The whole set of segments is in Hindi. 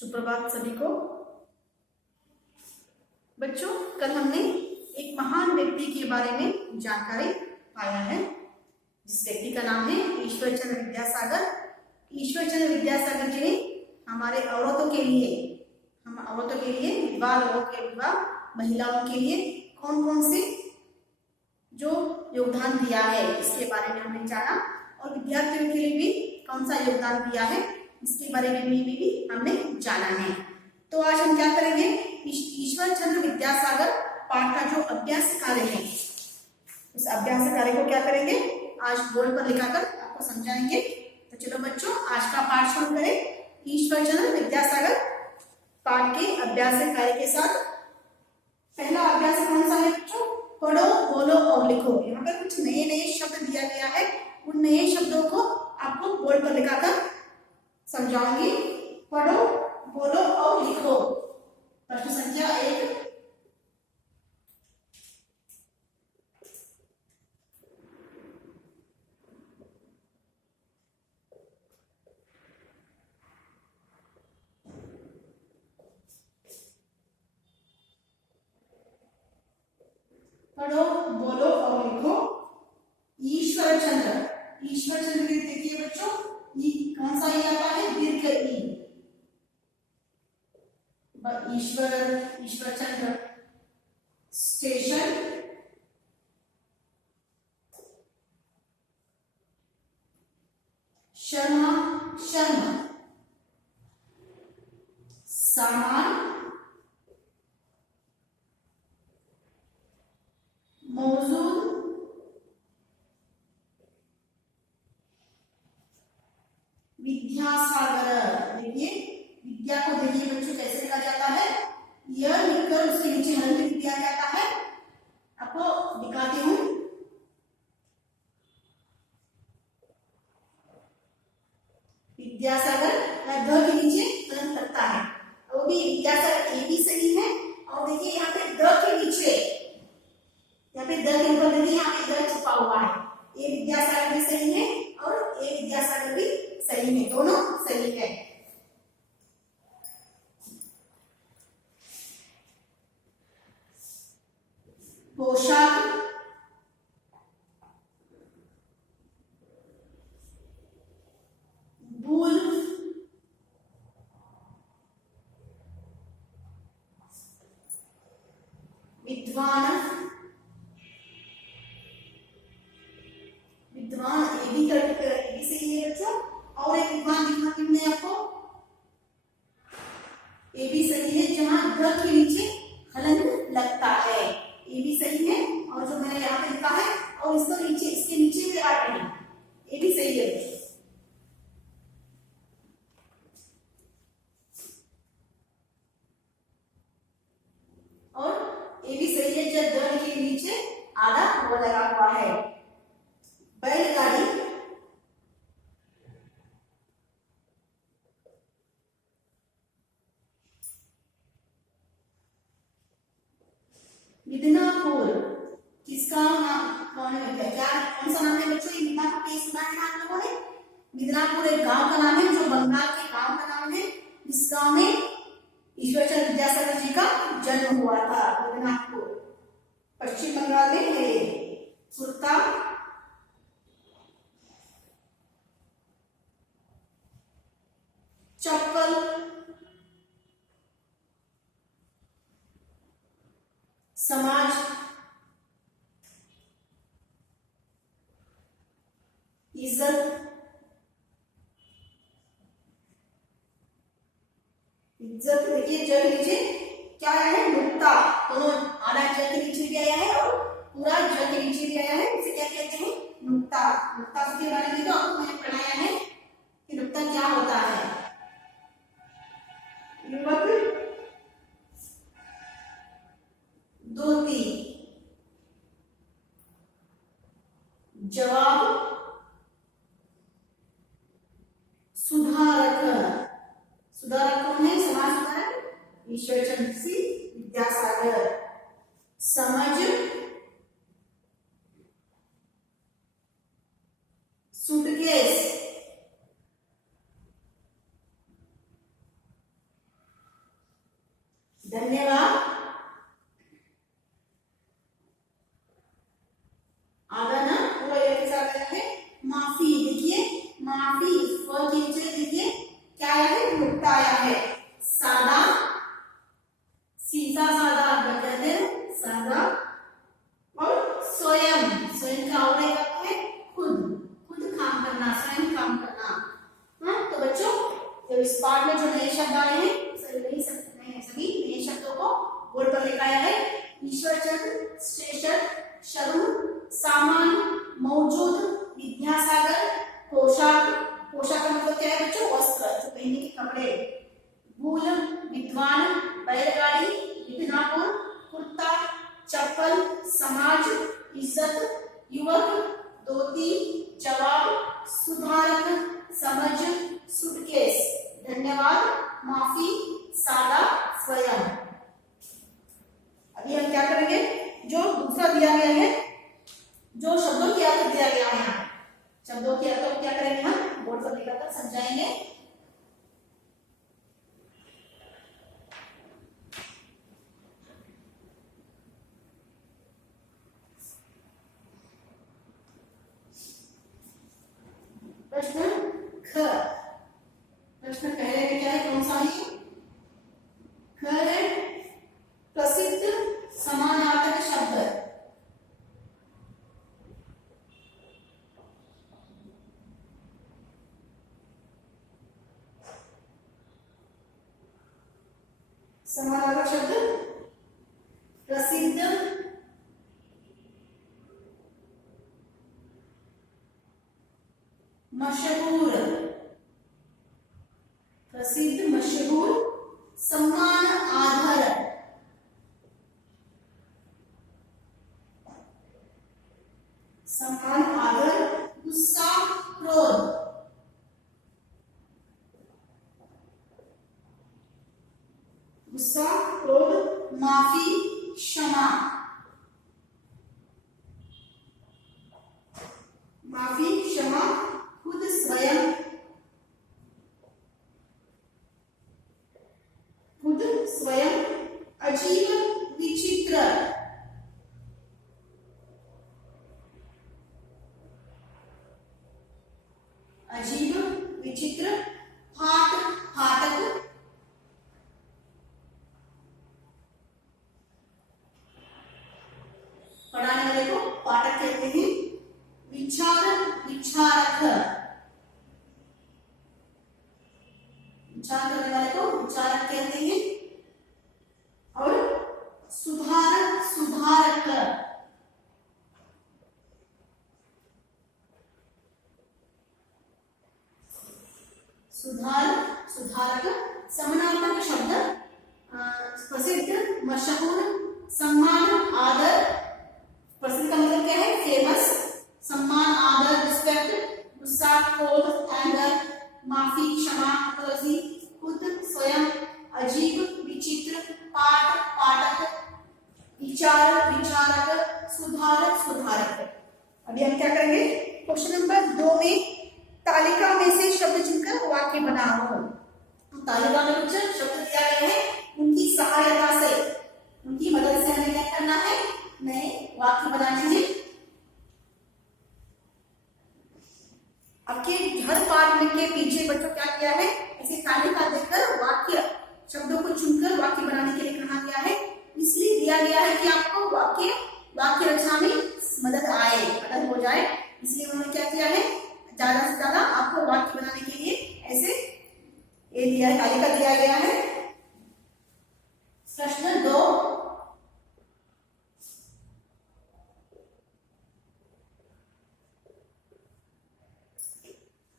सुप्रभात सभी को। बच्चों, कल हमने एक महान व्यक्ति के बारे में जानकारी पाया है, जिस व्यक्ति का नाम है ईश्वरचंद्र विद्यासागर। ईश्वरचंद्र विद्यासागर जी ने हमारे औरतों के लिए, विधवा लोगों के विधवा महिलाओं के लिए कौन कौन से जो योगदान दिया है इसके बारे में हमने जाना, और विद्यार्थियों के लिए भी कौन सा योगदान दिया है इसके बारे में भी हमने जाना है। तो आज हम क्या करेंगे, ईश्वरचंद्र विद्यासागर पाठ का जो अभ्यास कार्य है, उस अभ्यास कार्य को क्या करेंगे, आज बोर्ड पर लिखाकर आपको समझाएंगे। तो चलो बच्चों, आज का पाठ शुरू करें ईश्वरचंद्र विद्यासागर पाठ के अभ्यास कार्य के साथ। पहला अभ्यास कौन सा है बच्चों? पढ़ो, बोलो और लिखो। यहाँ पर कुछ नए नए शब्द दिया गया है, उन नए शब्दों को आपको बोर्ड पर लिखाकर समझाऊंगी। पढ़ो, बोलो और लिखो। प्रश्न संख्या 1। पढ़ो, बोलो और लिखो। ईश्वरचंद्र, ईश्वरचंद्र देखिए बच्चों, कौन सा ई आता है? दीर्घ ई। ईश्वरचंद्र स्टेशन, शर्मा शर्मा सामान, मौजूद विद्यासागर। देखिए विद्या को देखिए बच्चों कैसे लिखा जाता है, यह लिखकर उसके नीचे हल लिख दिया जाता है। आपको दिखाती हूँ। विद्यासागर ध के नीचे हल लगता है, वो भी विद्यासागर ए भी सही है। और देखिए यहाँ पे द के नीचे, यहाँ पे द के ऊपर देखिए यहाँ पे द छुपा हुआ है। ए विद्यासागर भी सही है और ए विद्यासागर भी सही है, दोनों सही है। पोशाक, भूल, विद्वान, विद्वान ए भी सही है बच्चों। और एक विद्वान दिखाती हूँ मैं आपको, ए भी सही है, जहां द के नीचे हलन लगता है, ए भी सही है। और जो मैंने यहाँ पे लिखा है और इसको नीचे, इसके नीचे भी आते हैं, ए भी सही है। और ए भी सही है, जब द के नीचे आधा वो लगा हुआ है। बैलगाड़ी, मिदनापुर, किसका नाम, कौन है, क्या कौन सा नाम है बच्चों? ये मिदनापुर कहीं सुना है ना आप लोगों ने? मिदनापुर एक गांव का नाम है, जो बंगाल के गांव का नाम है। इस गांव में ईश्वरचंद्र विद्यासागर जी का जन्म हुआ था। मिदनापुर पश्चिम बंगाल में है। कुर्ता, चप्पल, समाज, इज्जत, इज्जत देखिए जल नीचे क्या आया है? नुक्ता। दोनों आधा जल के नीचे भी आया है और पूरा जल के नीचे भी आया है, इसे क्या कहते हैं? नुक्ता। नुक्ता के बारे में तो आपको मैंने पढ़ाया है कि नुक्ता क्या होता है। युवक धोती, जवाब सुधारक। सुधारक कौन है? समाज सुधारक ईश्वरचंद्र विद्यासागर। समझ, सूटकेस, माफी, फ के नीचे देखिए क्या आया है, नुक्ता आया है। सादा, सीधा सादा क्या कहते हैं, सादा। और स्वयं, स्वयं का और एक है खुद, खुद काम करना, स्वयं काम करना। हाँ, तो बच्चों जो इस पाठ में जो नए शब्द आए हैं, सभी नए शब्दों को बोर्ड पर लिखाया है। ईश्वरचंद, स्टेशन, शरुण, सामान, मौजूद, विद्यासागर, पोशाक, पोशाक का मतलब क्या है बच्चों, वस्त्र, जो पहनने के कपड़े। भूल, विद्वान, बैलगाड़ी, विघ्नापुर, कुर्ता, चप्पल, समाज, इज्जत, युवक, धोती, जवाब, सुधारक, समझ, सूटकेस, धन्यवाद, माफी, सादा, स्वयं। अभी हम क्या करेंगे, जो दूसरा दिया गया है, जो शब्दों की अर्थ दिया गया है, शब्दों के अर्थ को क्या करेंगे, हम बोर्ड पर लिखकर समझाएंगे। प्रश्न ख, प्रश्न पहले में क्या है, कौन सा है, ख है प्रसिद्ध समानार्थक शब्द। समानार्थक शब्द प्रसिद्ध, मशहूर, प्रसिद्ध, मशहूर, सम्मान, आदर, सम्मान, आदर, गुस्सा, क्रोध, गुस्सा, क्रोध, माफी, क्षमा, माफी, क्षमा, खुद, स्वयं, खुद, स्वयं, अजीब, विचित्र, अजीब, विचित्र, फाट, फाटक, पढ़ाने वाले को पाठक कहते हैं। विचार, विचारक, विचार करने वाले को विचारक कहते हैं। और सुधारक, सुधारक, सुधारक, सुधारक। समानार्थक शब्द प्रसिद्ध, मशहूर, सम्मान, आदर। प्रसिद्ध का मतलब क्या है, फेमस, सम्मान, आदर, रिस्पेक्ट, गुस्सा, क्रोध, एंगर, माफी, क्षमा, अपॉलजी, खुद, स्वयं, अजीब, विचित्र, पाठ, पाठक, विचार, विचारक, सुधारक, सुधारक। अभी हम क्या करेंगे, क्वेश्चन नंबर 2 में तालिका में से शब्द चुनकर वाक्य बनाओ। तो तालिका में कुछ शब्द दिया गया है, उनकी सहायता से, उनकी मदद से हमें क्या करना है, नए वाक्य बनाने हैं। आपके हर पाठ के पीछे बच्चों क्या किया है, ऐसे तालिका देखकर वाक्य, शब्दों को चुनकर वाक्य बनाने के लिए कहा गया है। इसलिए दिया गया है कि आपको वाक्य रचना में मदद आए, मदद हो जाए, इसलिए उन्होंने क्या किया है, ज्यादा से ज्यादा आपको वाक्य बनाने के लिए ऐसे ये दिया है, तालिका दिया गया है। प्रश्न 2,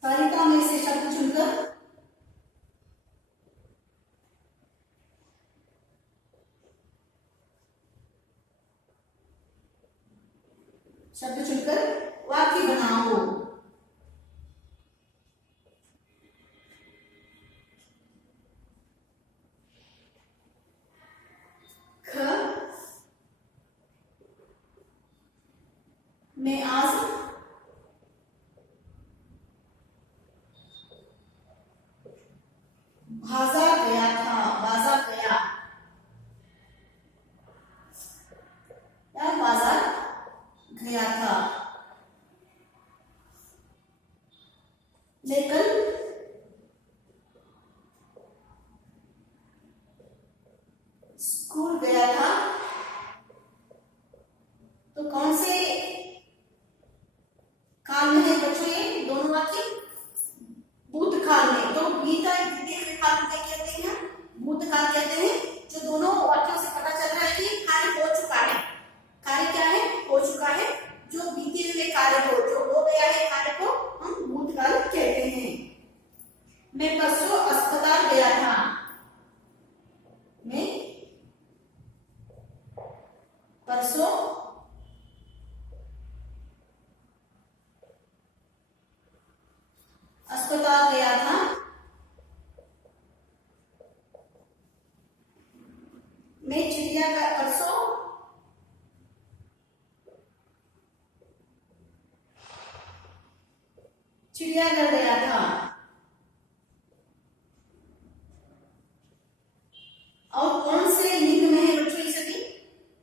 तालिका में से शब्द चुनकर वाक्य बनाओ। ख मैं आज मैं कल स्कूल गया था। तो कौन से काल में है बच्चों ये दोनों वाक्य? भूतकाल में। तो बीता बीते हुए काल को क्या कहते हैं? भूतकाल कहते हैं। जो दोनों वाक्यों से पता चल रहा है कि कार्य हो चुका है। कार्य क्या है? हो चुका है। जो बीते हुए कार्य को, जो हो गया है कार्य को हम भूतकाल कहते हैं। मैं परसों अस्पताल गया था। मैं परसों अस्पताल गया था। मैं चिड़ियाघर परसों चिड़ियाघर गया था। और कौन से लिंग में है बच्चों ये सभी?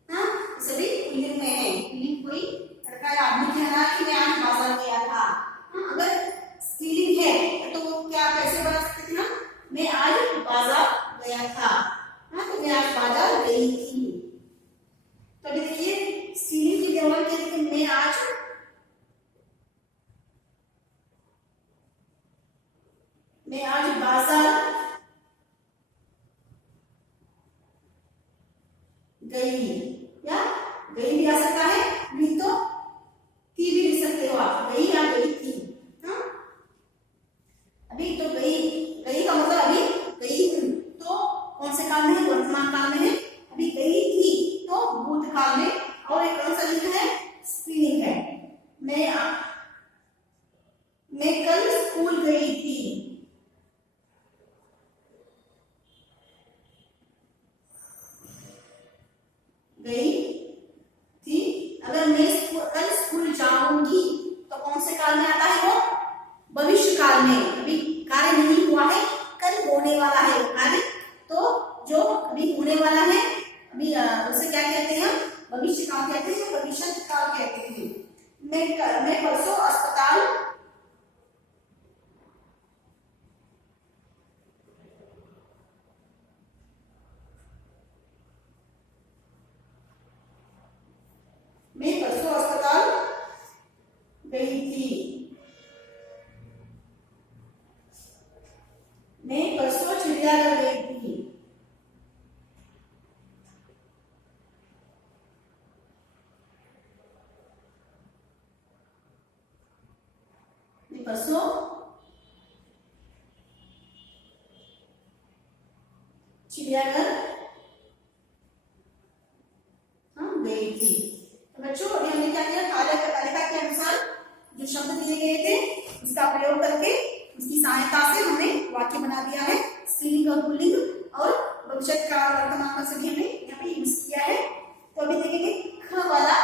हाँ, सभी लिंग में है। लिंग कोई लड़का या आदमी कह रहा है कि मैं आज बाजार गया था। हाँ, अगर स्त्रीलिंग है तो वो क्या कैसे बना सकते थे ना? मैं आज बाजार गया था। हाँ, तो मैं आज बाजार गई थी। तो अभी देखिए स्त्रीलिंग की व्यवहार क्या है? मैं आज बाजार गई, या गई भी आ सकता है, नहीं तो थी भी लिख सकते हो आप, गई या गई थी। हाँ, अभी तो गई का मतलब अभी गई हूं, तो कौन से काल में है? वर्तमान काल में है। अभी गई थी तो भूतकाल में। और एक कौन सा लिंग है? स्त्रीलिंग है। मैं कल स्कूल गई थी। गई थी। अगर मैं कल स्कूल जाऊंगी तो कौन से काल में आता है वो? भविष्य काल में। अभी कार्य नहीं हुआ है, कल होने वाला है वो कार्य। तो जो अभी होने वाला है, अभी उसे क्या कहते हैं? भविष्य काल कहते हैं, भविष्य काल कहते हैं। मैं परसों अस्पताल गई थी। मैं परसों चिड़ियाघर गई थी। मैं परसों चिड़ियाघर गई थी। तो बच्चों अभी हमने क्या किया? तालिका के अनुसार जो शब्द दिए गए थे उसका प्रयोग करके उसकी सहायता से हमने वाक्य बना दिया है। स्त्रीलिंग और पुल्लिंग और भविष्य काल वर्तमान काल से भी हमने यहाँ पे यूज किया है। तो अभी देखेंगे ख वाला।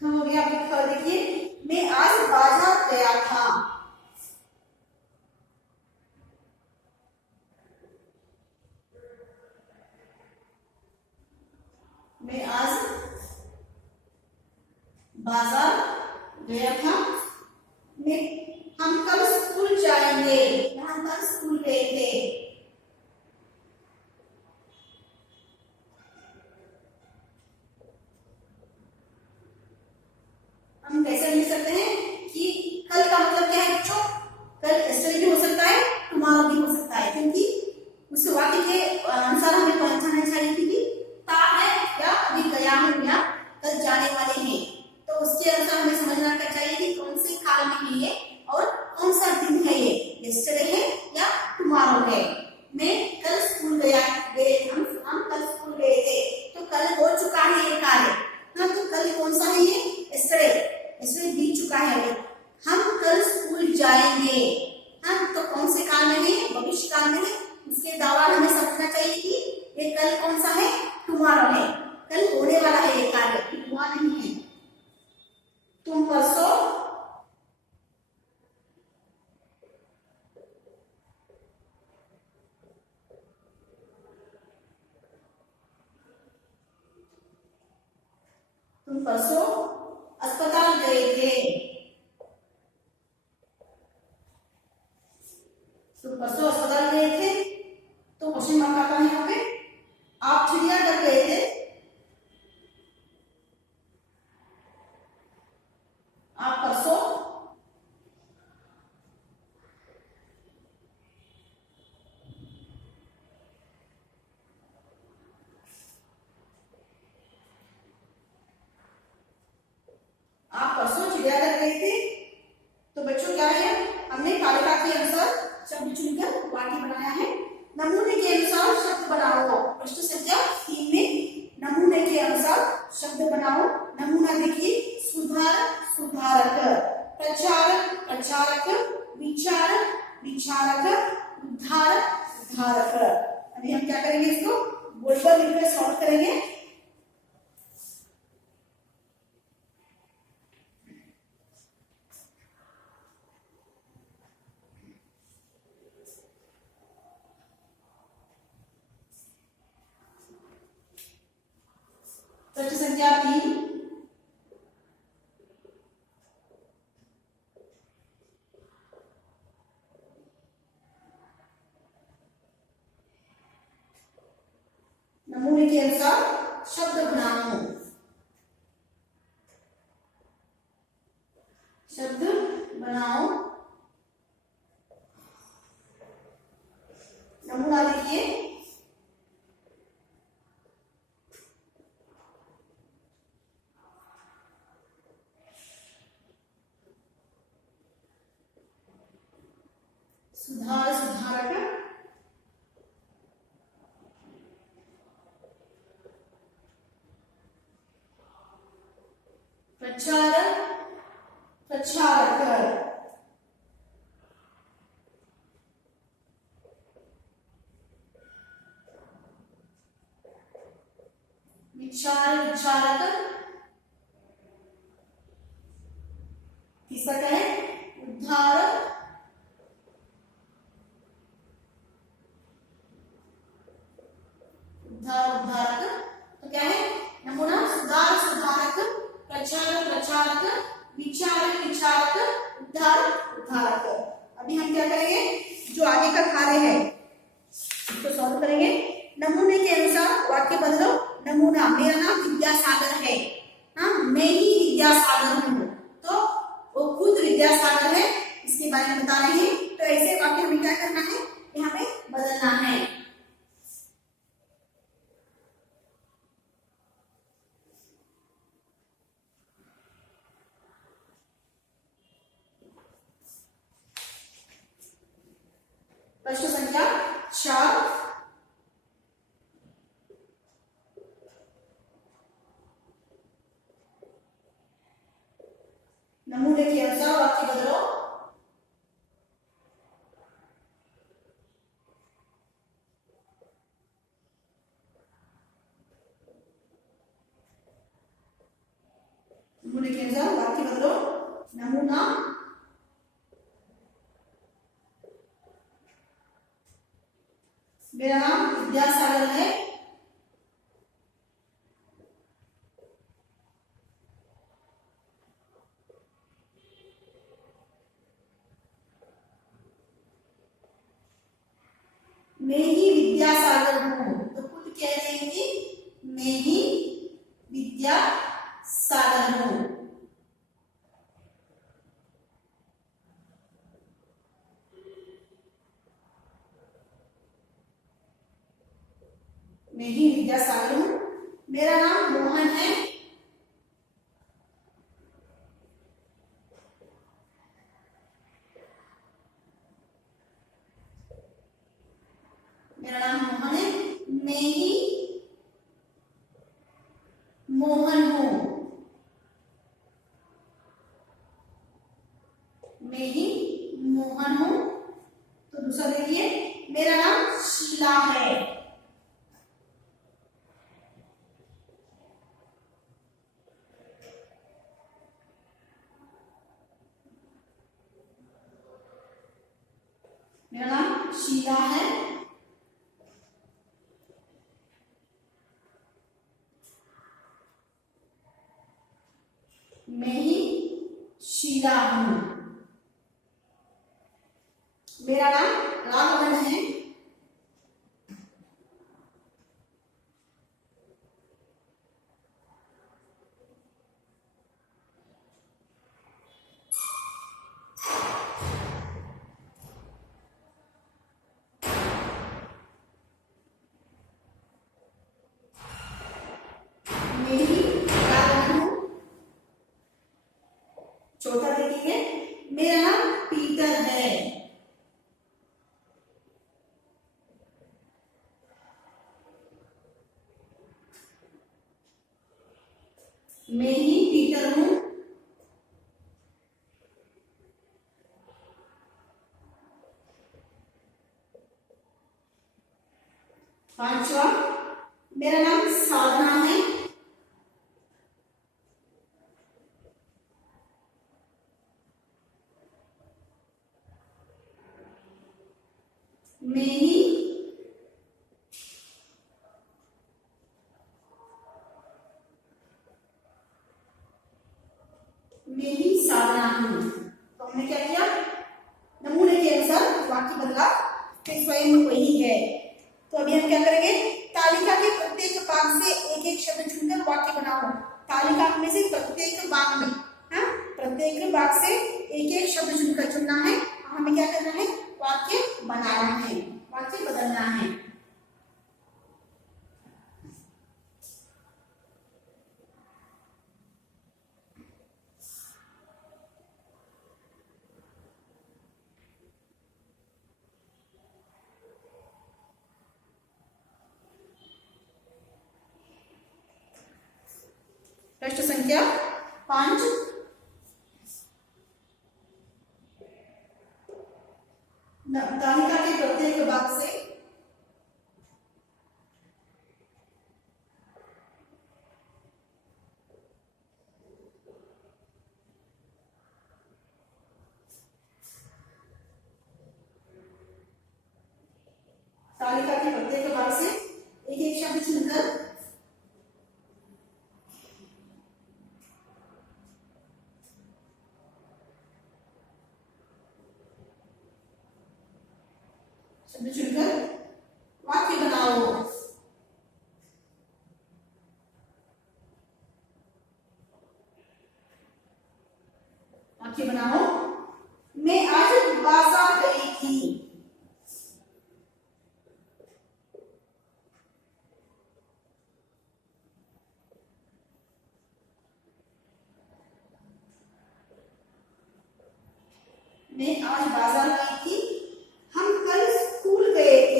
हो गया। देखिए मैं आज बाजार गया था। मैं आज बाजार गया था। हम कल स्कूल जाएंगे। हम कल स्कूल गए थे। हम कैसे लिख सकते हैं कि कल का मतलब क्या है बच्चों? कल यस्टरडे भी हो सकता है, टुमारो भी हो सकता है, क्योंकि उस वाक्य के अनुसार हमें पहचानना चाहिए कि ता है या अभी गया हूं या कल जाने वाले हैं। तो उसके अनुसार हमें समझना चाहिए कि कौन से काल में है ये और कौन सा दिन है ये, यस्टरडे है या टुमारो है। मैं कल स्कूल हम कल स्कूल गए थे। तो कल हो चुका है ये कार्य। हाँ, तो कल कौन सा है ये? यस्टरडे। यस्टरडे बीत चुका है। हम कल स्कूल जाएंगे। हाँ, तो कौन से काल में है? भविष्य काल में है। उसके दौरान हमें समझना चाहिए कि हुआ रहे, कल होने वाला है ये कार्य, हुआ नहीं है। तुम परसों अस्पताल गए थे। तुम परसों अस्पताल गए थे, तो क्वेश्चन मार्क आता है यहाँ पे। आप चिड़ियाघर गए थे, आप परसों चिड़ियाघर गए थे। तो बच्चों क्या है, हमने तालिका के अनुसार शब्द चुनकर वाक्य बनाया है। नमूने के अनुसार शब्द बनाओ। प्रश्न संख्या 3 में नमूने के अनुसार शब्द बनाओ। नमूना देखिए, सुधारक सुधारक, प्रचारक प्रचारक, विचारक विचारक, उद्धारक उद्धारक। अभी हम क्या करेंगे, इसको बोर्ड पर लिखकर सॉल्व करेंगे। प्रश्न संख्या 3, नमूने के अनुसार शब्द बनाओ। शब्द बनाओ। नमूना देखिए, सुधार सुधारक, प्रचारक प्रचारक, विचार विचारक, तीसरा क्या है, उद्धारक उद्धारक। तो क्या है नमूना, सुधार सुधारक, प्रचारक प्रचारक, विचारक विचारक, उद्धारक उद्धारक। अभी हम क्या करेंगे, जो आगे का कार्य है उसको सॉल्व करेंगे। नमूने के अनुसार वाक्य बदलो। नमूना, मेरा नाम विद्यासागर है। हाँ, मैं ही विद्यासागर हूँ, तो वो खुद विद्यासागर है, इसके बारे में बता रहे हैं। तो ऐसे वाक्य हमें क्या करना है, यहाँ पे बदलना है। प्रश्न संख्या 4, नमूने के अनुसार वाक्य बदलो। नमूने के अनुसार वाक्य बदलो। नमूना, मेरा नाम विद्यासागर है। मैं ही विद्यासागर हूँ, तो खुद कह रहे हैं कि मैं ही विद्यासागर हूँ। मैं ही विद्यासागर हूँ। मेरा नाम मोहन है। मेरा नाम मोहन है। मैं ही मोहन हूँ। मैं ही मोहन हूँ। तो दूसरा देखिए, मेरा नाम शीला है। शीला है। मैं ही शीला हूं। मेरा नाम राघवन है। मैं ही राघवन हूं। चौथा देखिए, मेरा नाम पीटर है। मैं ही पीटर हूं। पांचवा, मेरा नाम साधना है। मैं ही साधना हूं। तो हमने क्या किया, नमूने के अनुसार वाक्य बदला, फिर स्वयं वही है। तो अभी हम क्या करेंगे, तालिका के प्रत्येक भाग से एक एक शब्द चुनकर वाक्य बनाओ। तालिका में से प्रत्येक भाग में, हाँ, प्रत्येक भाग से एक एक शब्द चुनकर चुनना है। हमें क्या करना है, वाक्य बनाना है, वाक्य बदलना है। प्रश्न संख्या 5, तालिका के प्रत्येक भाग से एक एक शब्द चुनकर वाक्य बनाओ। वाक्य बनाओ। मैं आज बाजार गई थी। मैं आज बाजार गई थी। हम कल स्कूल गए थे।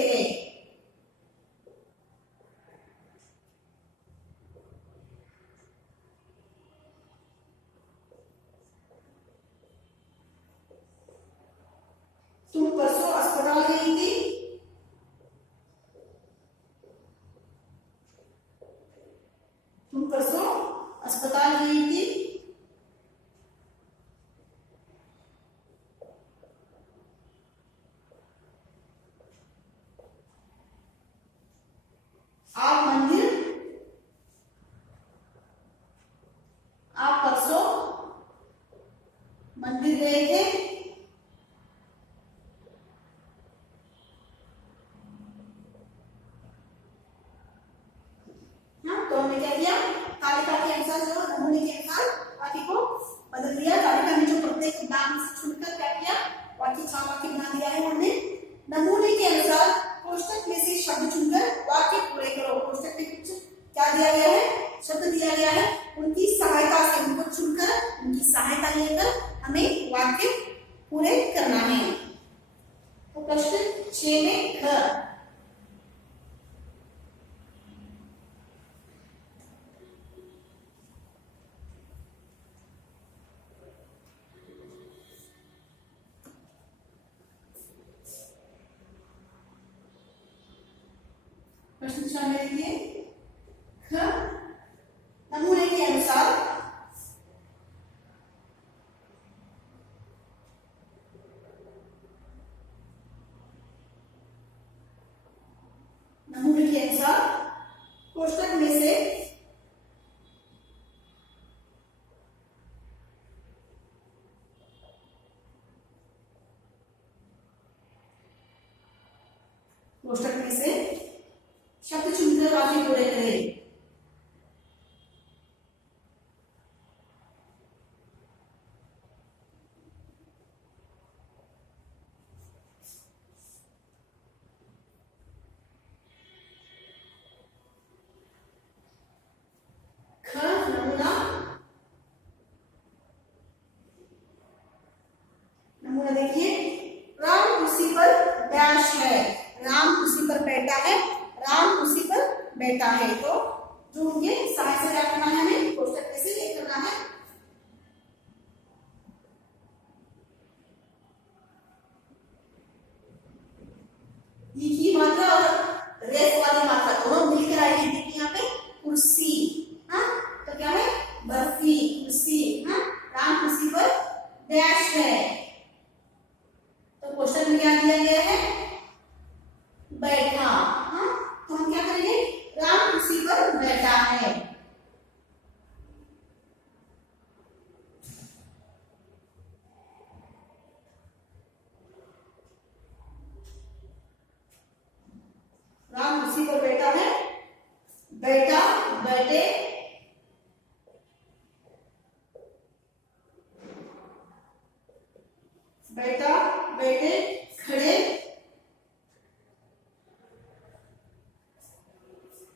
तुम परसों अस्पताल गई थी। तुम परसों अस्पताल गई थी। आप परसों मंदिर गए थे। हाँ, तो हमने क्या किया, तालिका के अनुसार जो नमूने के अनुसार वाक्य को बदल दिया। तालिका में जो प्रत्येक भाग से चुनकर क्या किया, वाक्य 6 वाक्य बना दिया है हमने। नमूने के अनुसार कोष्टक में से शब्द चुनकर वाक्य पूरे करो। कोष्टक में कुछ क्या दिया गया है, शब्द दिया गया है, उनकी सहायता से, उनको चुनकर उनकी सहायता लेकर हमें वाक्य पूरे करना है। तो प्रश्न 6 में ख, प्रश्न 6 में देखिए, ख, नमूने के अनुसार नियम के अनुसार कोष्टक में से शब्द चुनकर वाक्य पूरे करें। नमूना देखिए, राम कुर्सी पर डैश है, राम कुर्सी पर बैठा है, राम कुर्सी पर बैठा है। तो जो उनके सहाय से क्या करना है, हमें कोष्टक में से ये करना है। ई की मात्रा और रेस वाली मात्रा दोनों मिलकर आएगी। देखिए यहाँ पे कुर्सी, हाँ तो क्या है, बर्फी, कुर्सी, हाँ राम कुर्सी पर डैश है। तो क्वेश्चन में क्या दिया गया है, बैठा। हाँ तो हम क्या करेंगे, राम कुर्सी पर बैठा है। राम कुर्सी पर बैठा है, बैठा, बैठे, बैठा, बैठे, खड़े,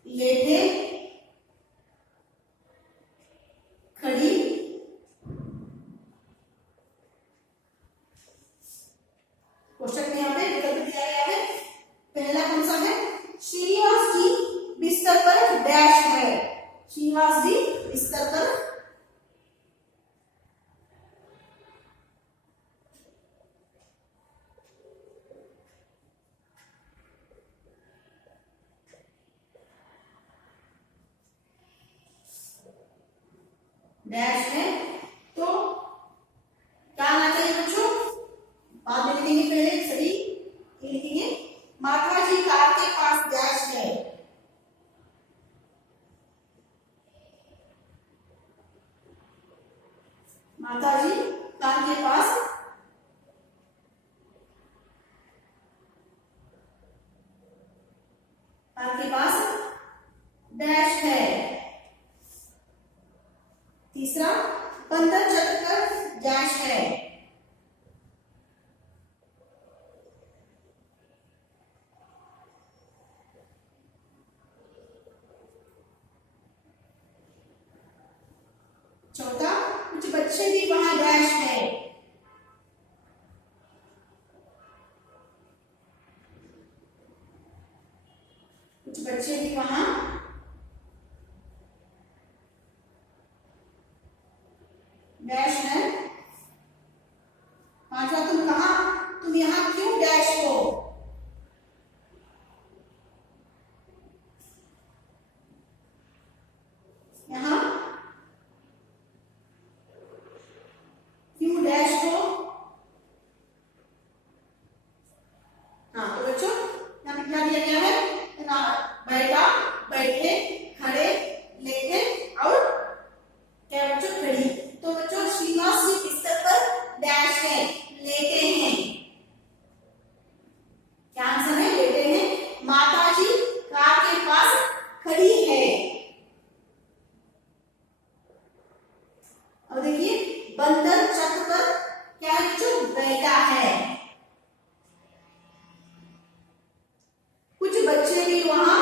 लेटे, खड़ी, क्वेश्चन में यहाँ पे विकल्प दिया गया है। पहला कौन सा है, श्रीनिवास जी बिस्तर पर डैश है, श्रीनिवास जी बिस्तर पर डैश है। तो क्या आना चाहिए बच्चों, बाद में लिखेंगे, पहले सही लिखेंगे, माता जी कार के पास डैश है। माता जी कार के पास डैश है। तीसरा, बंदर चढ़ कर डैश है। चौथा, कुछ बच्चे भी वहां डैश है। कुछ बच्चे भी वहां डैश है। पांचवा, तुम यहाँ क्यों डैश हो। यहाँ क्यों डैश हो। हाँ तो बच्चों यहाँ पे क्या दिया गया है, बैठा, बैठे, खड़े, लेटे और क्या बच्चों, खड़ी। तो बच्चों श्रीनिवास जी बिस्तर पर डैश है, लेटे हैं। क्या आंसर है, लेटे हैं। माता जी कार के पास खड़ी है। और देखिए, बंदर छत पर क्या है बच्चों, बैठा है। कुछ बच्चे भी वहां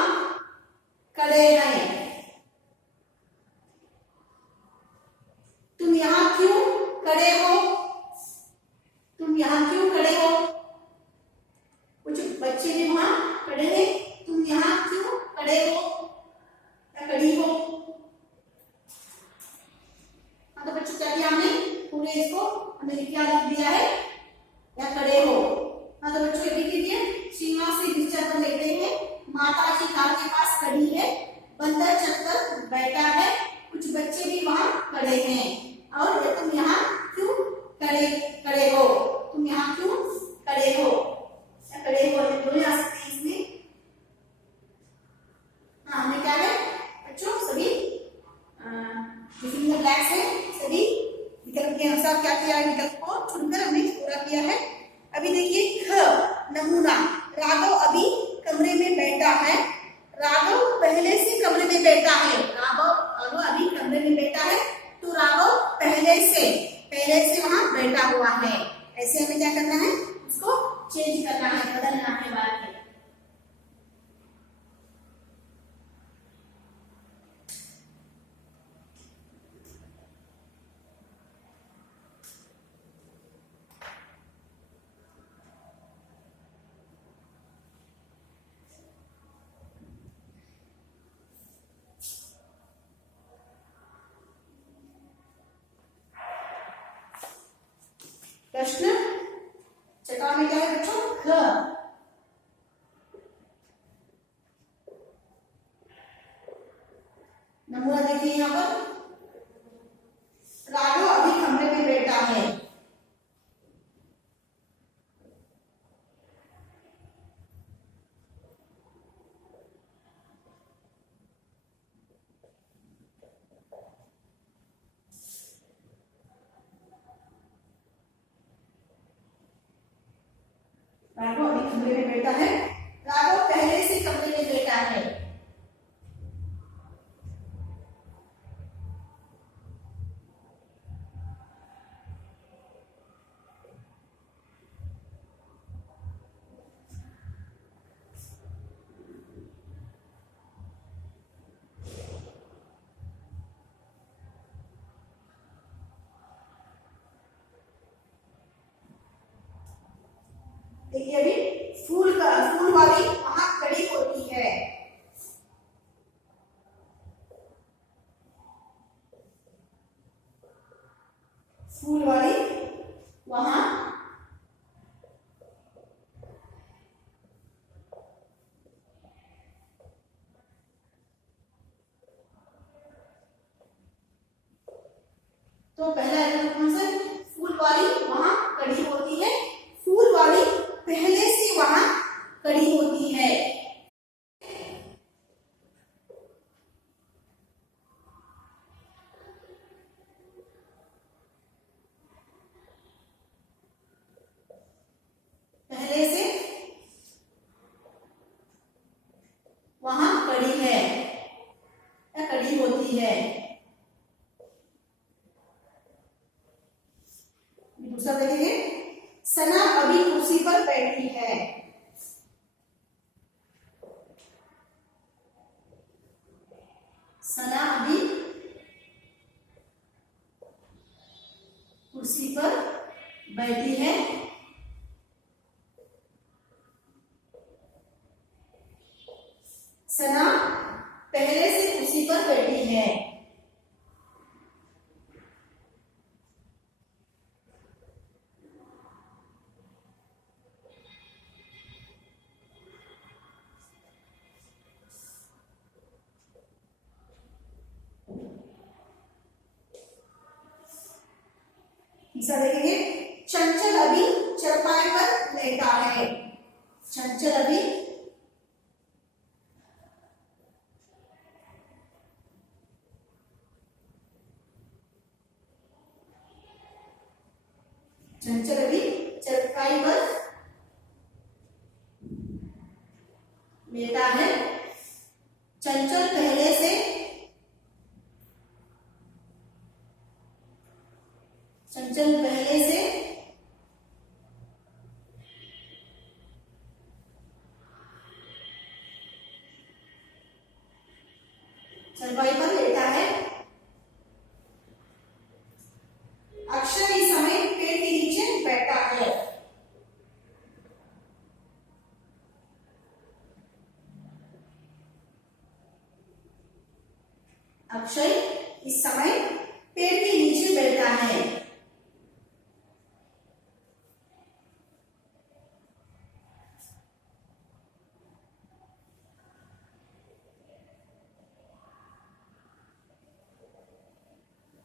खड़े हैं। तुम यहाँ क्यों खड़े हो। तुम यहाँ क्यों खड़े हो। कुछ बच्चे भी वहां खड़े हैं, तुम यहाँ क्यों खड़े हो या खड़ी हो। हाँ तो बच्चों क्या किया हमने, पूरे इसको हमने क्या लिख दिया है, या खड़े हो। हाँ तो बच्चों लिख दीजिए, श्रीनिवास जी बिस्तर पर लेटे हैं, माता जी कार के पास खड़ी है, बंदर छत पर बैठा है, कुछ बच्चे भी वहां खड़े हैं, और तुम यहाँ क्यों खड़े हो। तुम यहाँ क्यों खड़े हो या खड़े हो, दोनों आ सकते हैं इसमें। प्रश्न चटा में क्या है बच्चों? ख। नमूना देखिए यहाँ पर, राघव अभी कमरे में बैठा है। राघव अभी कमरे में बैठा है। राघव पहले से कमरे में बैठा है। देखिए अभी फूल वाली वहां खड़ी होती है। फूल वाली वहां तो पहला एग्जाम्पल कौन सा? फूल वाली वहां खड़ी होती है। फूल वाली पहले से वहां खड़ी होती है। पहले से वहां खड़ी है या खड़ी होती है। दूसरा देखेंगे, सना अभी कुर्सी पर बैठी है। सना अभी कुर्सी पर बैठी है। सना पहले से कुर्सी पर बैठी है। तीसरा देखेंगे, चंचल अभी चरपाई पर लेटा है। चंचल अभी चरपाई पर लेटा है। चंचल पहले से चरपाई पर लेटा है। अक्षय इस समय पेड़ के नीचे बैठा है। अक्षय इस समय पेड़ के नीचे बैठा है।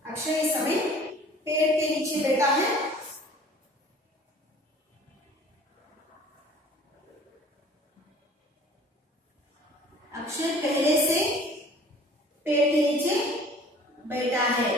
अक्षय इस समय पेड़ के नीचे बैठा है। अक्षय पहले से पेड़ के नीचे बैठा है।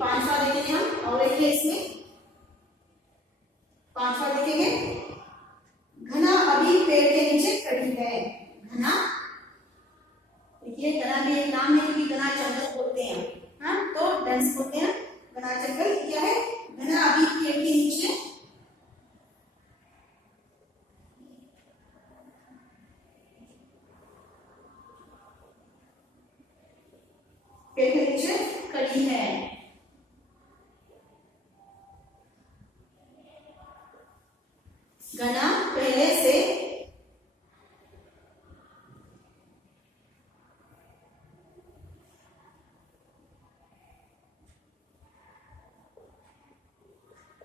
पांचवा देखेंगे हम, और देखिए इसमें पांचवा देखेंगे, घना अभी पेड़ के नीचे खड़ी है। घना, देखिए घना भी एक नाम है, क्योंकि घना जंगल बोलते हैं, हाँ तो डेंस बोलते हैं। घना जंगल क्या है? घना अभी पेड़ के नीचे खड़ी है।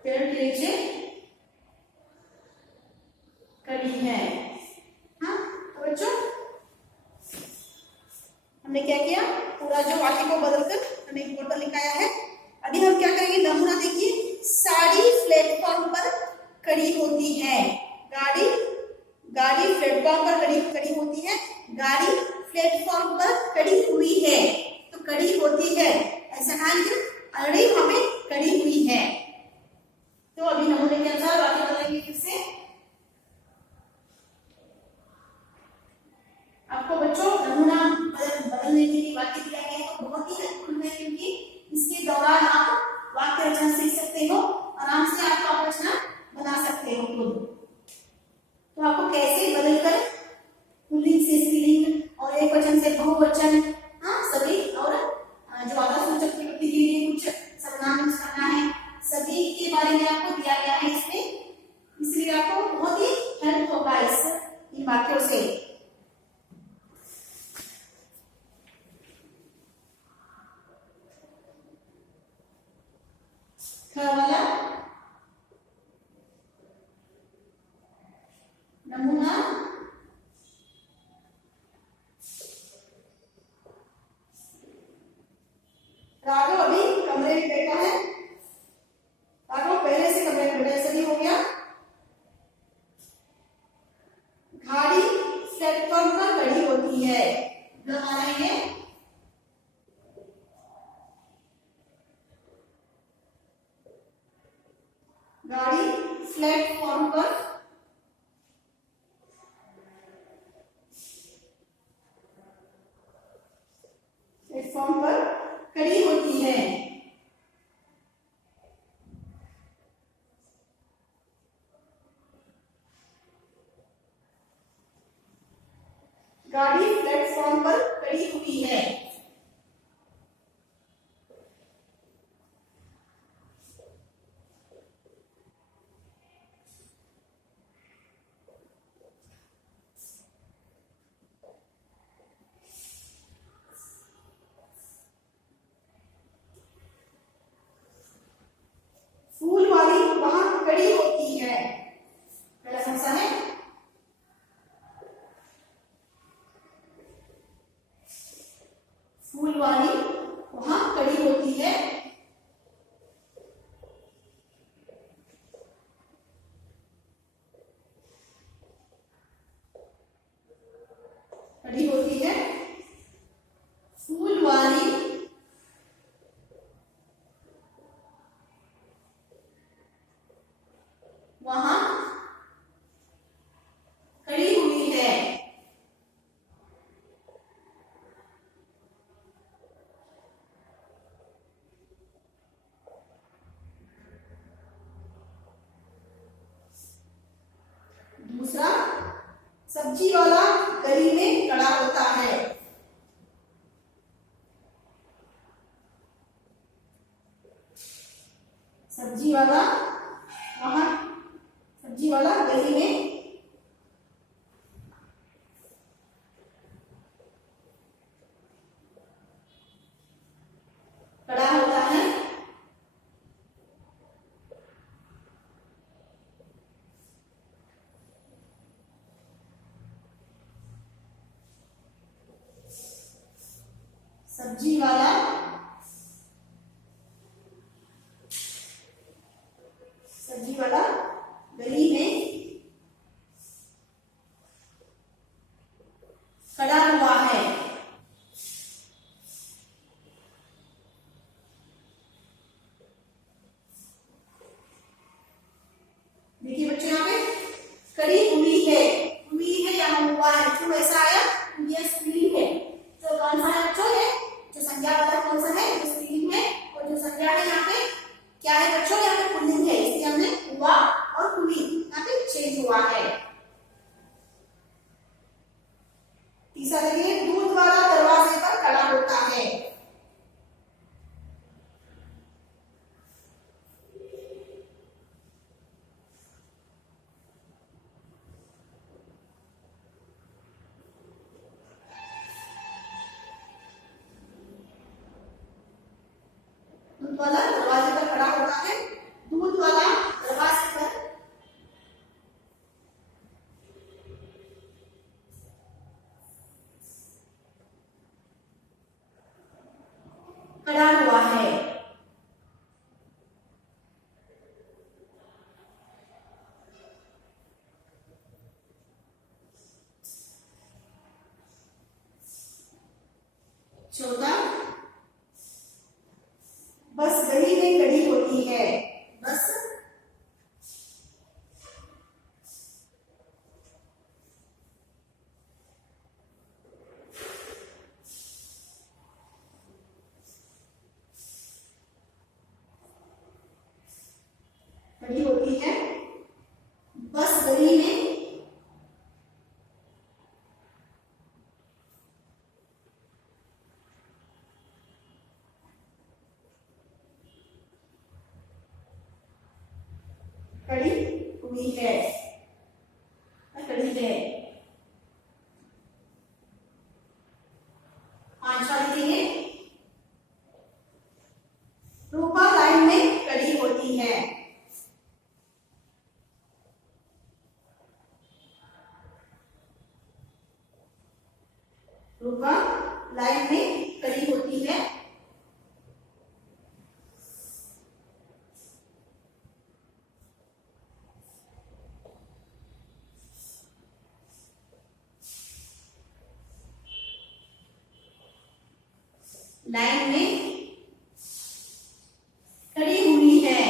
पेड़ के नीचे खड़ी है। हाँ, तो बच्चों हमने क्या किया, पूरा जो वाक्य को बदलकर हमने बोर्ड पर लिखाया है। अभी हम क्या करेंगे, नमूना देखिए। साड़ी प्लेटफॉर्म पर खड़ी होती है। गाड़ी प्लेटफॉर्म पर खड़ी होती है। गाड़ी प्लेटफॉर्म पर खड़ी हुई है। तो खड़ी होती है ऐसा कहा, ऑलरेडी वहां पे खड़ी हुई है। तो अभी नमूने के अनुसार वाक्य बदलेंगे फिर से। आपको बच्चों नमूना बदलने के लिए वाक्य दिया गया है तो बहुत ही हेल्पफुल है, क्योंकि इसके दौरान आप वाक्य रचना सीख सकते हो, आराम से आप वाक्य रचना बना सकते हो खुद। तो आपको कैसे बदलकर पुल्लिंग से स्त्रीलिंग और एक वचन से बहुवचन, हाँ सभी, और जो आदर्शसूचक विभक्ति के लिए कुछ सर्वनाम करना है, सभी के बारे में आपको दिया गया है इसमें। इसलिए आपको बहुत ही हेल्प होगा इन वाक्यों से। वाला नमूना राघव अभी कमरे में बैठा है। राघव पहले से कमरे में बैठा है, सही हो गया। गाड़ी प्लेटफॉर्म पर खड़ी होती है। दोहराएंगे, गाड़ी प्लेटफॉर्म पर खड़ी होती है। गाड़ी प्लेटफॉर्म पर खड़ी हुई है। फूल वाली वहां खड़ी होती है। पहला समस्या है, फूल वाली वहां खड़ी होती है। खड़ी होती है, फूल वाली वहां खड़ी हुई है। दूसरा, सब्जी वाला गली में खड़ा होता है। सब्जी वाला गली में खड़ा होता है। सब्जी वाला गली में खड़ा हुआ है। देखिए बच्चों, यहाँ पे खड़ी हुई है यहाँ हुआ है, क्यों ऐसा आया, ये स्त्रीलिंग है। तो कौन सा है बच्चों, ये जो संज्ञा वाला कौन सा है, जो स्त्रीलिंग है, और जो संज्ञा है यहाँ पे क्या है बच्चों, यहाँ पे पुल्लिंग है, इसलिए हमने हुआ और हुई यहाँ पे चेंज हुआ है। तीसरा देखिए, दूध वाला दरवाजे पर खड़ा होता है। दूध वाला दरवाजे पर खड़ा होता है। दूध वाला चौथा, बस गली में खड़ी होती है। बस खड़ी होती है। बस गली में खड़ी हुई है। खड़ी है। पांचवा लिखेंगे, रूपा लाइन में खड़ी होती है। रूपा लाइन में खड़ी होती है। लाइन में खड़ी हुई है।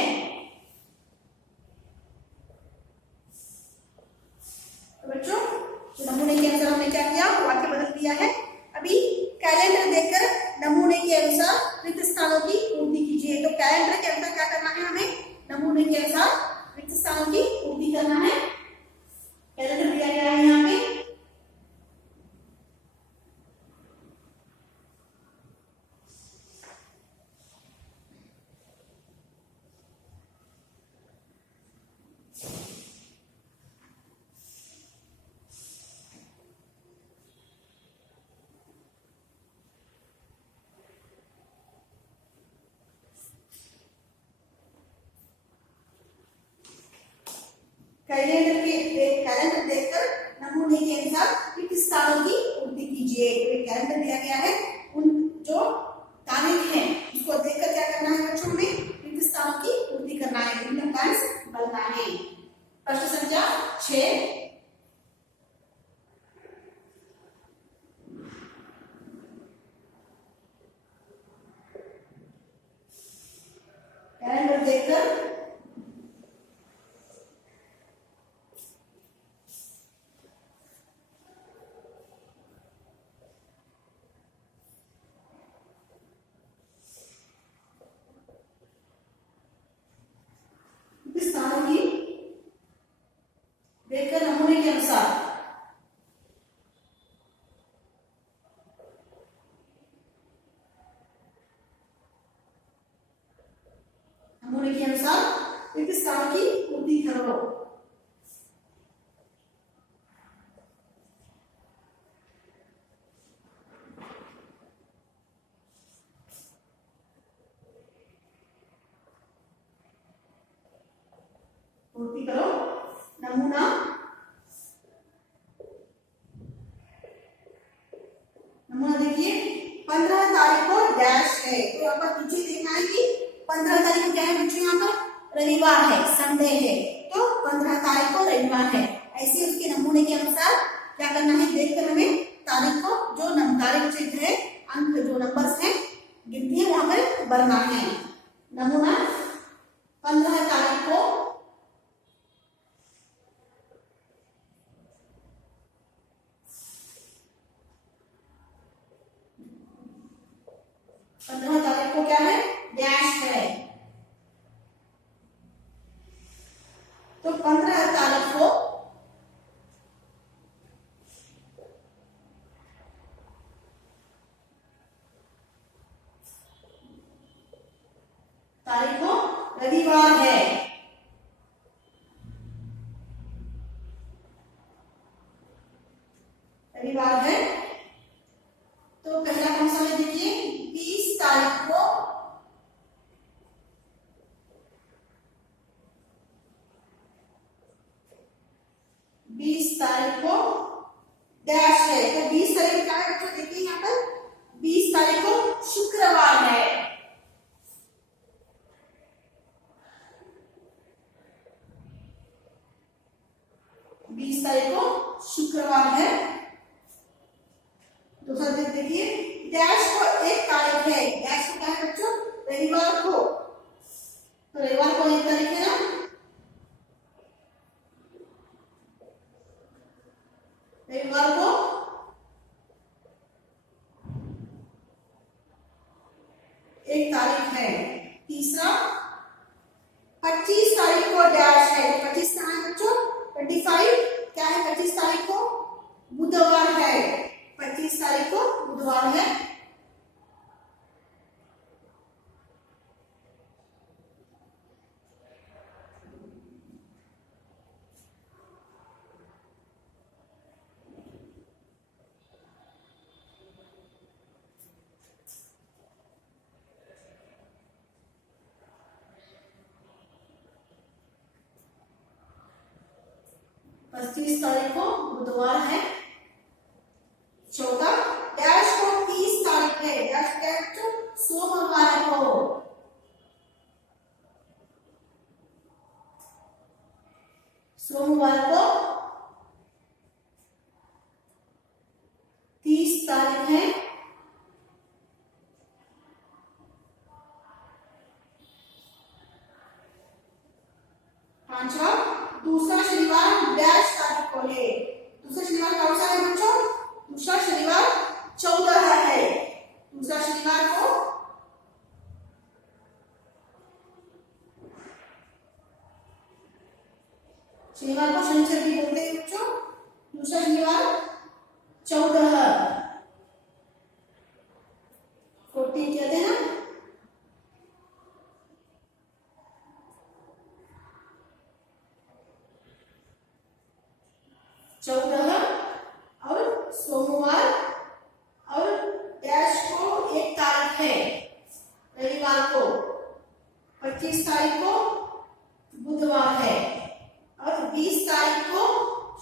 तो बच्चों, तो नमूने के अनुसार हमने क्या किया, वाक्य बदल दिया है। अभी कैलेंडर देखकर नमूने के अनुसार रिक्त स्थानों की पूर्ति कीजिए। तो कैलेंडर के अनुसार क्या करना है, हमें नमूने के अनुसार रिक्त स्थानों की पूर्ति करना है। कैलेंडर दिया गया है यहाँ पे। कैलेंडर देखकर नमूने के अनुसार रिक्त स्थानों की पूर्ति कीजिए। कैलेंडर दिया गया है, उन जो तारीख है उसको देखकर क्या करना है बच्चों, में रिक्त स्थानों की पूर्ति करना है, विभिन्न कंस बनना है। प्रश्न संख्या 6, कैलेंडर देखकर स्थानों की देखकर नमूने के अनुसार रिक्त स्थानों की पूर्ति करो। पूर्ति करो। नमूना देखिए, 15 तारीख को डैश है। तो यहाँ पर नीचे देखना है कि 15 तारीख को क्या है बच्चों, यहाँ पर रविवार है, संडे है। तो 15 तारीख को रविवार है। ऐसे उसके नमूने के अनुसार क्या करना है, देखकर हमें तारीख को, जो तारीख चित्र है, अंक जो नंबर्स है, गिनती है, वहां पर भरना है। नमूना 15 तारीख को 15 तारीख को क्या है, डैश है। तो 15 तारीख को रविवार है। रविवार है। तो पहला कौन सा है देखिए, 20 तारीख को डैश है। तो 20 तारीख क्या है बच्चों, देखिए यहाँ पर 20 तारीख को शुक्रवार है। 20 तारीख को शुक्रवार है। दूसरा दिन देखिए डैश को एक तारीख है, डैश को क्या है बच्चों, रविवार को, तो रविवार को एक तारीख है ना, रविवार को एक तारीख है। तीसरा 25 तारीख को डैश है, 25 कहाँ है बच्चों, 25 क्या है, 25 तारीख को बुधवार है, 25 तारीख को बुधवार है। पच्चीस तारीख को बुधवार है। चौथा डैश को 30 तारीख है, डैश क्या है बच्चों, सोमवार को, सोमवार को 30 तारीख है। पांचवा दूसरा शनिवार डैश तारीख को है, दूसरा शनिवार कौन सा है बच्चों, दूसरा शनिवार 14 है, दूसरा शनिवार को शनिवार भी बोलते हैं बच्चों, दूसरा शनिवार 14 14 कहते हैं ना। चौदह और सोमवार और डैश को एक तारीख है रविवार को, 25 तारीख को बुधवार है और 20 तारीख को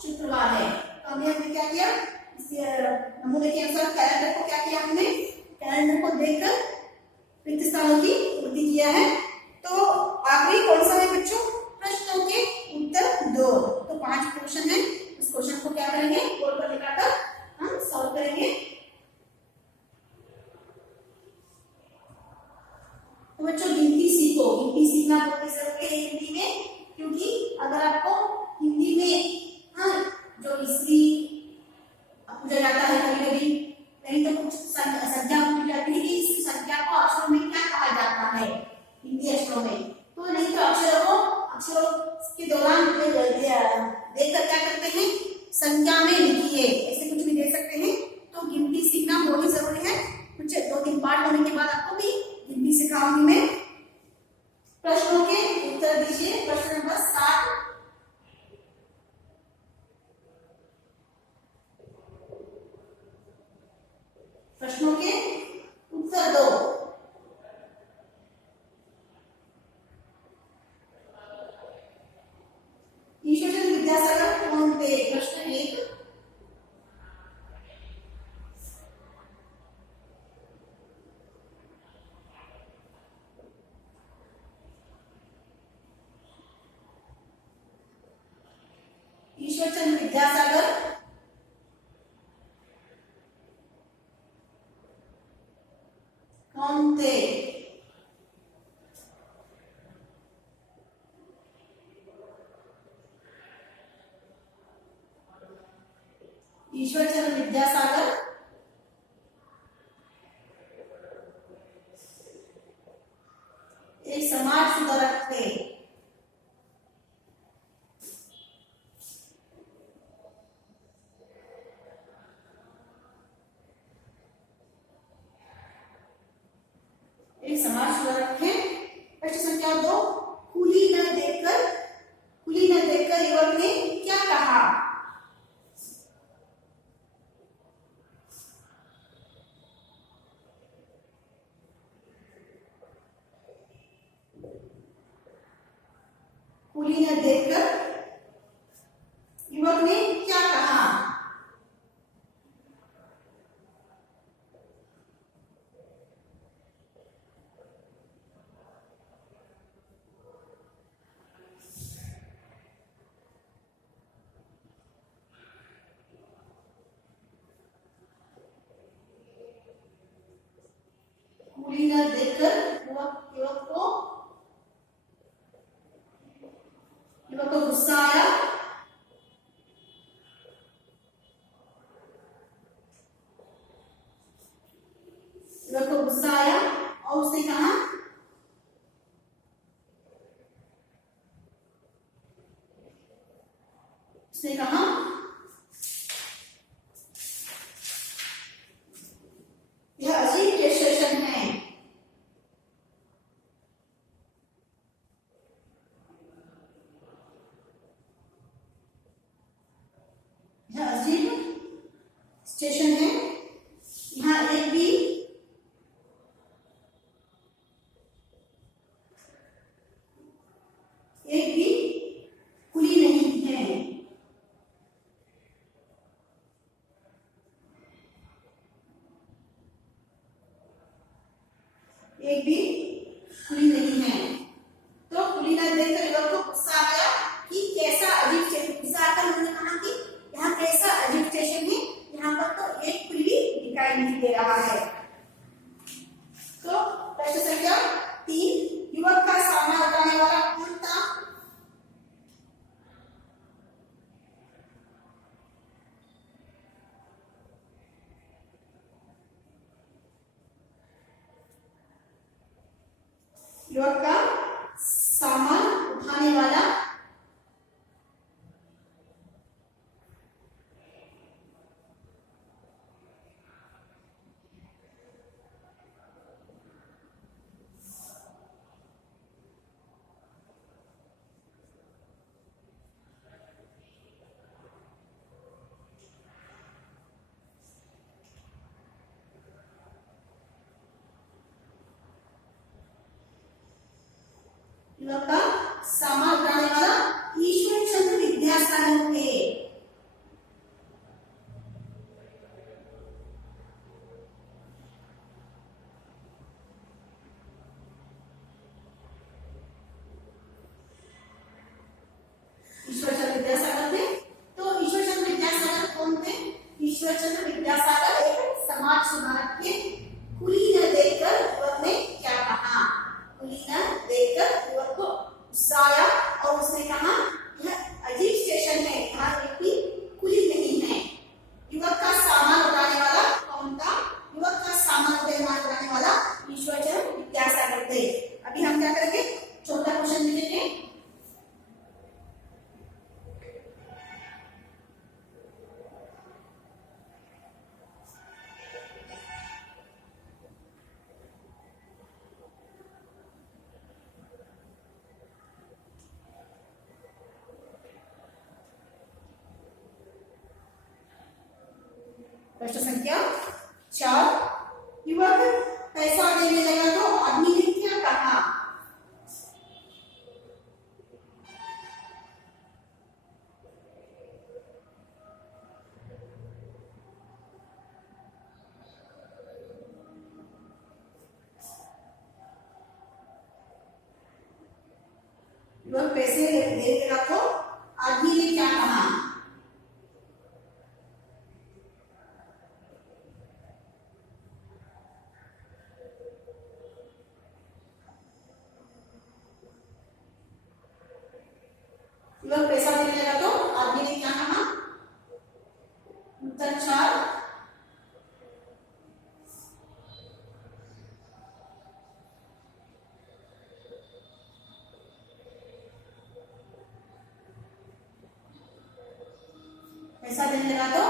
शुक्रवार है। तो हमने क्या किया, इस नमूने के अनुसार कैलेंडर को क्या किया, हमने कैलेंडर को देखकर रिक्त स्थानों की पूर्ति किया है। तो आखिरी कौन सा है बच्चों, प्रश्नों के उत्तर 2। तो 5 क्वेश्चन है, इस क्वेश्चन को क्या करेंगे, बोर्ड पर दिखाकर हम सॉल्व करेंगे। तो बच्चों गिनती सीखो, गिनती सीखना बहुत जरूरी है हिंदी में, क्योंकि अगर आपको हिंदी में जो ईस्वी पूछा जाता है कभी कभी, नहीं तो कुछ संख्या पूछी जाती है कि इस संख्या को अक्षरों में क्या कहा जाता है हिंदी अक्षरों में, तो नहीं तो अक्षरों के दौरान देखकर क्या करते हैं, संख्या में लिखिए, ऐसे कुछ भी दे सकते हैं। तो गिनती सीखना बहुत ही जरूरी है। कुछ 2-3 पाठ होने के बाद आपको भी गिनती सिखाऊंगी मैं। प्रश्नों के उत्तर दीजिए। प्रश्न नंबर 7, प्रश्नों के उत्तर दो। ईश्वरचंद्र विद्यासागर कौन थे? प्रश्न 1, ईश्वरचंद्र विद्यासागर कौन थे? ईश्वरचंद्र विद्यासागर एक समाज सुधारक थे। युवक को गुस्सा आया और उसने कहा यह अजीब क्वेश्चन है। यह अजीब स्टेशन है। यहाँ एक भी खुली नहीं है। एक भी खुली नहीं है। तो खुली न देखकर युवक को गुस्सा आ गया कि कैसा अजीब स्टेशन। गुस्सा आकर उन्होंने कहा कि यहाँ कैसा अजीब स्टेशन है, यहाँ पर तो एक खुली भी दिखाई नहीं दे रहा है। तो प्रश्न संख्या 3, युवक का सामना उठाने वाला कौन था? युवक का सामान उठाने वाला युवक का सामान उठाने वाला ईश्वर चंद्र विद्यासागर थे। ईश्वर चंद्र विद्यासागर थे। तो ईश्वर चंद्र विद्यासागर कौन थे? ईश्वर चंद्र विद्यासागर एक समाज सुधारक थे। खुली न देखकर युवक ने क्या कहा? खुली न देखकर युवक को गुस्सा आया और उसने कहा यह अजीब स्टेशन है, यहाँ एक भी खुली नहीं है। युवक का सामान उठाने वाला कौन था? युवक का सामान उठाने वाला ईश्वर चंद्र विद्यासागर थे। अभी हम क्या करेंगे? छोटा क्वेश्चन लिखेंगे। प्रश्न संख्या 4, युवक पैसा देने लगा तो आदमी ने क्या कहा? युवक पैसे देने लगा तो आदमी ने क्या कहा? युवक पैसा देने लगा तो आदमी ने क्या कहा? उत्तर 4, पैसा देने लगा तो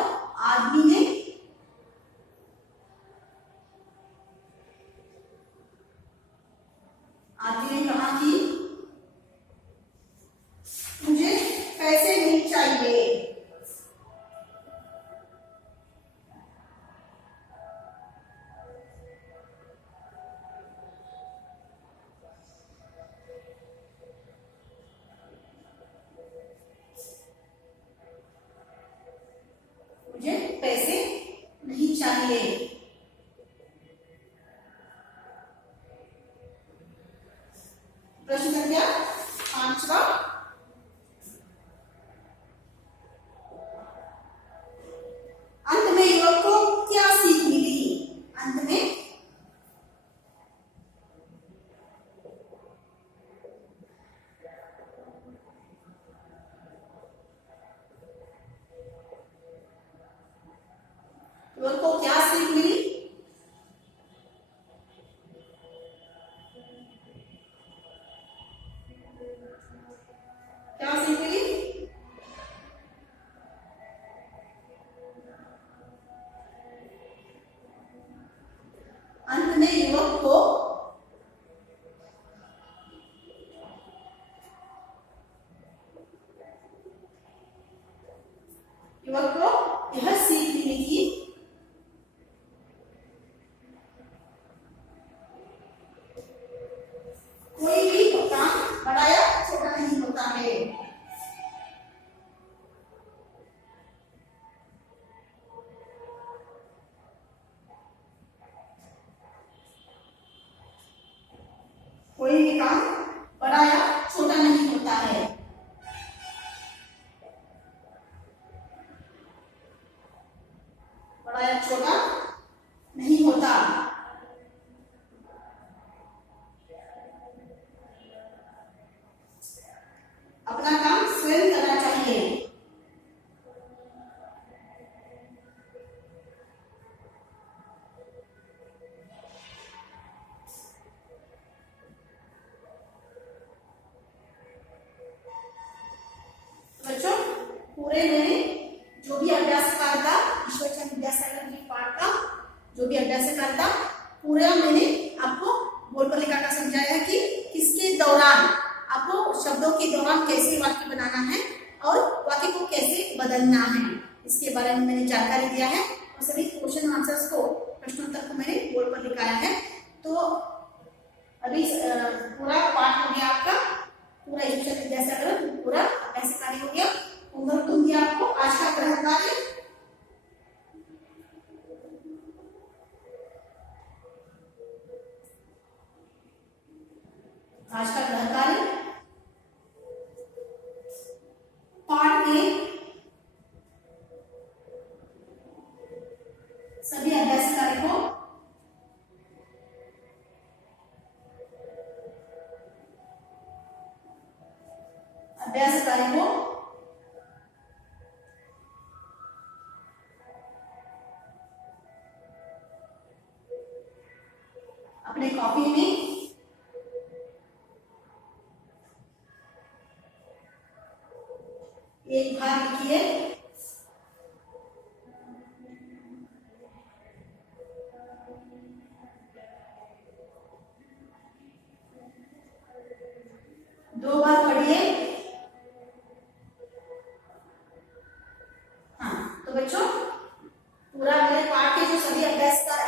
आदमी ने कहा कि मुझे पैसे नहीं चाहिए। कोई भी काम बड़ा या छोटा नहीं होता है। बड़ा या छोटा नहीं होता। अपना काम स्वयं करना चाहिए। बच्चों, पूरे मैंने जो भी अभ्यास करा था ईश्वरचंद्र विद्यासागर जी पाठ का जो भी अभ्यास करा था पूरा मैंने आपको बोर्ड पर लिखाकर समझाया है कि किसके दौरान आपको शब्दों के दौरान कैसे वाक्य बनाना है और वाक्य को कैसे बदलना है, इसके बारे में मैंने जानकारी दिया है और सभी क्वेश्चन आंसर्स को प्रश्नोत्तर को मैंने बोर्ड पर लिखाया है। तो अभी पूरा पाठ हो गया आपका, पूरा ईश्वरचंद्र विद्यासागर पूरा अभ्यास कार्य हो गया। होमवर्क दूंगी आपको आज का गृह कार्य। आज का गृह कार्य पाठ में सभी अभ्यास कार्य को अपने कॉपी में एक बार लिखिए। दो बार पढ़िए। हाँ, तो बच्चों पूरा मेरे पाठ के जो सभी अभ्यास का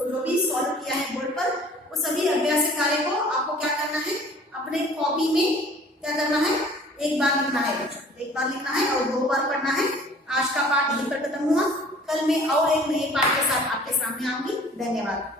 जो भी सॉल्व किया है बोर्ड पर वो सभी अभ्यास कार्य को आपको क्या करना है, अपने कॉपी में क्या करना है, एक बार लिखना है बच्चों, एक बार लिखना है और 2 बार पढ़ना है। आज का पाठ यहीं पर खत्म हुआ। कल मैं और एक नए पाठ के साथ आपके सामने आऊंगी। धन्यवाद।